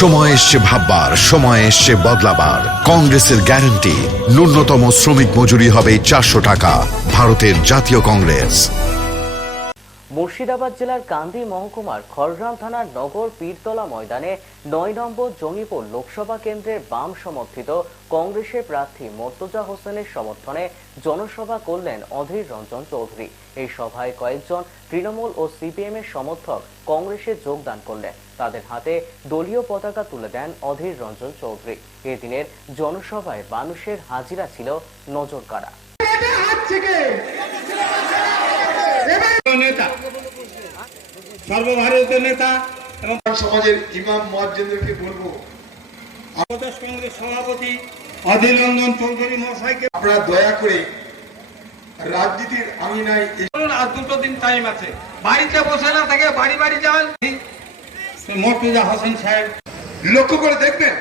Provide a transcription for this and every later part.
সময় এসছে ভাববার, সময় এসছে বদলাবার। কংগ্রেসের গ্যারান্টি, ন্যূনতম শ্রমিক মজুরি হবে চারশো টাকা, ভারতের জাতীয় কংগ্রেস। মুর্শিদাবাদ জেলার কান্দি মহকুমার খড়গ্রাম থানার নগর পীরতলা ময়দানে নয় নম্বর জঙ্গিপুর লোকসভা কেন্দ্রের বাম সমর্থিত কংগ্রেসের প্রার্থী মোর্তজা হোসেনের সমর্থনে জনসভা করলেন অধীর রঞ্জন চৌধুরী। এই সভায় কয়েকজন তৃণমূল ও সিপিএম এর সমর্থক কংগ্রেসে যোগদান করলেন। তাদের হাতে দলীয় পতাকা তুলে দেন অধীর রঞ্জন চৌধুরী। এদিনের জনসভায় মানুষের হাজিরা ছিল নজর কাড়া নেতা সর্বভারতীয় নেতা এবং সমাজের ইমাম মুয়াজ্জিনদেরকে বলব প্রদেশ কংগ্রেস সভাপতি অধীর রঞ্জন চৌধুরী মহাশয়কে আপনারা দয়া করে রাজনীতির আঙিনায় আর দুটো দিন টাইম আছে। বাড়িতে বসে না থেকে বাড়ি বাড়ি যান। মর্তুজা হোসেন সাহেব লক্ষ্য করে দেখবেন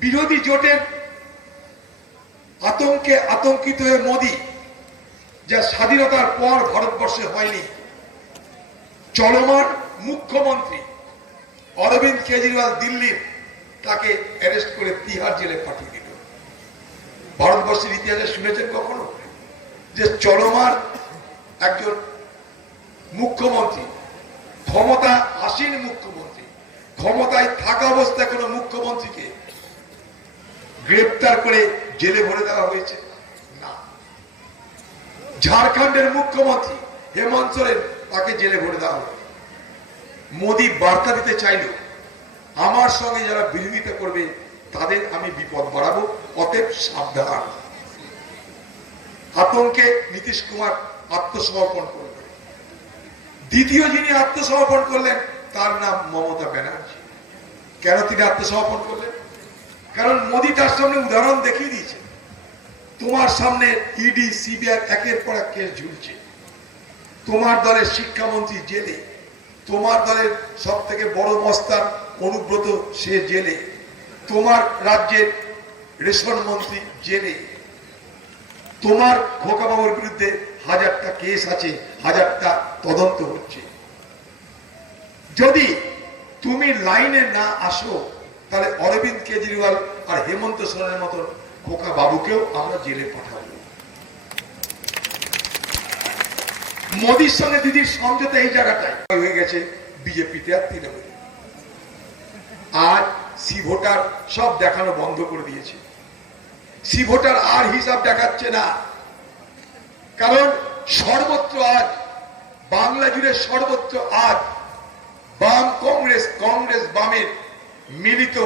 বিরোধী জোটের আতঙ্কে আতঙ্কিত হয়ে মোদী যা স্বাধীনতার পর ভারতবর্ষে হয়নি। চলমান মুখ্যমন্ত্রী অরবিন্দ কেজরিওয়াল দিল্লির তাকে অ্যারেস্ট করে তিহার জেলে পাঠিয়ে দিল। ভারতবর্ষের ইতিহাসে শুনেছেন কখনো? যে চলমান একজন মুখ্যমন্ত্রী, ক্ষমতা আসীন মুখ্যমন্ত্রী, ক্ষমতায় থাকা অবস্থায় কোনো মুখ্যমন্ত্রীকে গ্রেপ্তার করে জেলে ভরে দেওয়া হয়েছে? না। ঝাড়খণ্ডের মুখ্যমন্ত্রী হেমন্ত সোরেন তাকে জেলে ভরে দেওয়া হলো মোদী বার্তা দিতে চাইল, আমার সঙ্গে যারা বিরোধিতা করবে, তাদের আমি বিপদ বাড়াবো, অতএব সাবধান। আতঙ্কে নীতিশ কুমার আত্মসমর্পণ করলেন। দ্বিতীয় যিনি আত্মসমর্পণ করলেন, তার নাম মমতা ব্যানার্জি। কেন তিনি আত্মসমর্পণ করলেন? কারণ মোদী তার সামনে উদাহরণ দেখিয়ে দিয়েছে। তোমার সামনে ইডি সিবিআই একের পর এক কেস ঝুলছে। তোমার দলের শিক্ষামন্ত্রী জেলে। তোমার দলের সব থেকে বড় মস্তান অনুব্রত সে জেলে। তোমার রাজ্যের রেশন মন্ত্রী জেলে। তোমার খোকাবাবুর বিরুদ্ধে হাজারটা কেস আছে, হাজারটা তদন্ত হচ্ছে। যদি তুমি লাইনে না আসো, তাহলে অরবিন্দ কেজরিওয়াল আর হেমন্ত সোরেনের মতন খোকা বাবুকেও আমরা জেলে পাঠাবো। মোদির সঙ্গে দিদির সমঝোতা এই জায়গাটায়। হয়ে গেছে বিজেপিতে আর তৃণমূলে। আর সি ভোটার সব দেখানো বন্ধ করে দিয়েছে। সি ভোটার আর হিসাব দেখাচ্ছে না। কারণ সর্বত্র আজ, বাংলা জুড়ে সর্বত্র আজ, বাম কংগ্রেস কংগ্রেস বামের মিলিত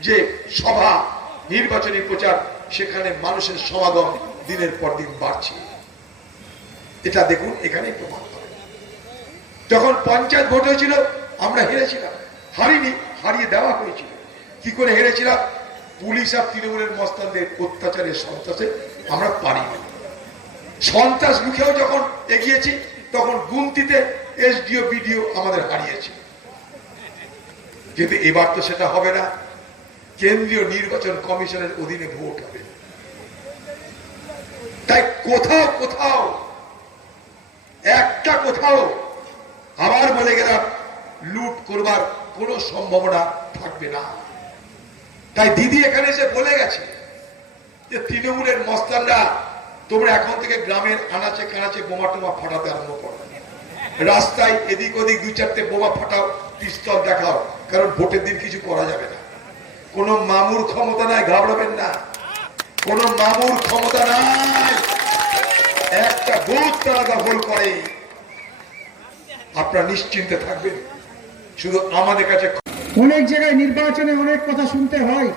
যে সভা, নির্বাচনী প্রচার, সেখানে মানুষের সমাগম দিনের পর দিন বাড়ছে। এটা দেখুন এখানে প্রমাণ করে। যখন পঞ্চায়েত ভোট হয়েছিল, আমরা হেরেছিলাম। হারিনি, হারিয়ে দেওয়া হয়েছিল। কি করে হেরেছিলাম? পুলিশ আর তৃণমূলের মস্তানদের অত্যাচারের সন্ত্রাসে আমরা পারিনি সন্ত্রাস মুখেও যখন এগিয়েছি, তখন গুমতিতে এসডিও, বিডিও আমাদের হারিয়েছে। কিন্তু এবার তো সেটা হবে না। কেন্দ্রীয় নির্বাচন কমিশনের অধীনে ভোট হবে। তাই কোথাও কোথাও একটা কোথাও আবার বলে গেলাম, লুট করবার কোনো সম্ভাবনা থাকবে না। তাই দিদি এখানে এসে বলে গেছে যে, তৃণমূলের মস্তানরা তোমরা এখন থেকে গ্রামের আনাচে কানাচে বোমা টোমা ফাটাতে আরম্ভ করো। রাস্তায় এদিক ওদিক দুই চারটে বোমা ফাটাও, পিস্তল দেখাও, কারণ ভোটের দিন কিছু করা যাবে না। কোন মামুর ক্ষমতা নাই, ঘাবড়াবেন না। কোন মামুর ক্ষমতা নাই। একটা বুথ তারা দখল করে। আপনারা নিশ্চিন্তে থাকবেন। শুধু আমাদের কাছে অনেক জায়গায় নির্বাচনে অনেক কথা শুনতে হয়।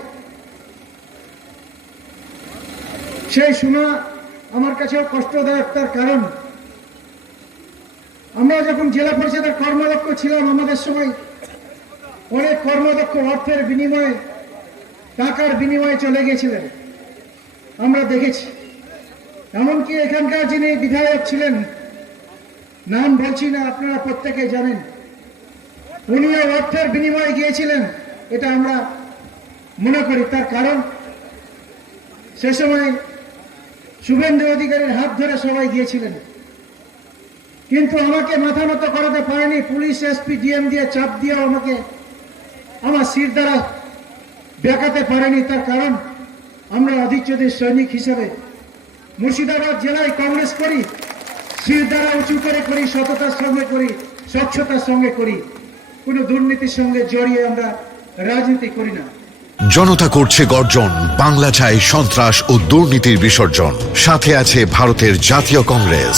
সেই শোনা আমার কাছেও কষ্টদায়ক তার কারণ। আমরা যখন জেলা পরিষদের কর্মদক্ষ ছিলাম আমাদের সময়, অনেক কর্মদক্ষ অর্থের বিনিময়ে, টাকার বিনিময়ে চলে গিয়েছিলেন। আমরা দেখেছি। এমনকি এখানকার যিনি বিধায়ক ছিলেন, নাম বলছি না, আপনারা প্রত্যেকে জানেন উনিও অর্থের বিনিময়ে গিয়েছিলেন, এটা আমরা মনে করি। তার কারণ, সে সময় শুভেন্দু অধিকারীর হাত ধরে সবাই গিয়েছিলেন। কিন্তু আমাকে মাথা নত করাতে পারেনি, পুলিশ, এসপি, ডিএম দিয়ে চাপ দিয়েও আমাকে আমার শির দ্বারা দেখাতে পারেনি। তার কারণ, আমরা আদিত্যদের সৈনিক হিসেবে মুর্শিদাবাদ জেলায় কংগ্রেস করি শির দ্বারা উঁচু করে করি সততার সঙ্গে করি স্বচ্ছতার সঙ্গে করি। কোনো দুর্নীতির সঙ্গে জড়িয়ে আমরা রাজনীতি করি না। জনতা করছে গর্জন বাংলা চাই সন্ত্রাস ও দুর্নীতির বিসর্জন। সাথে আছে ভারতের জাতীয় কংগ্রেস।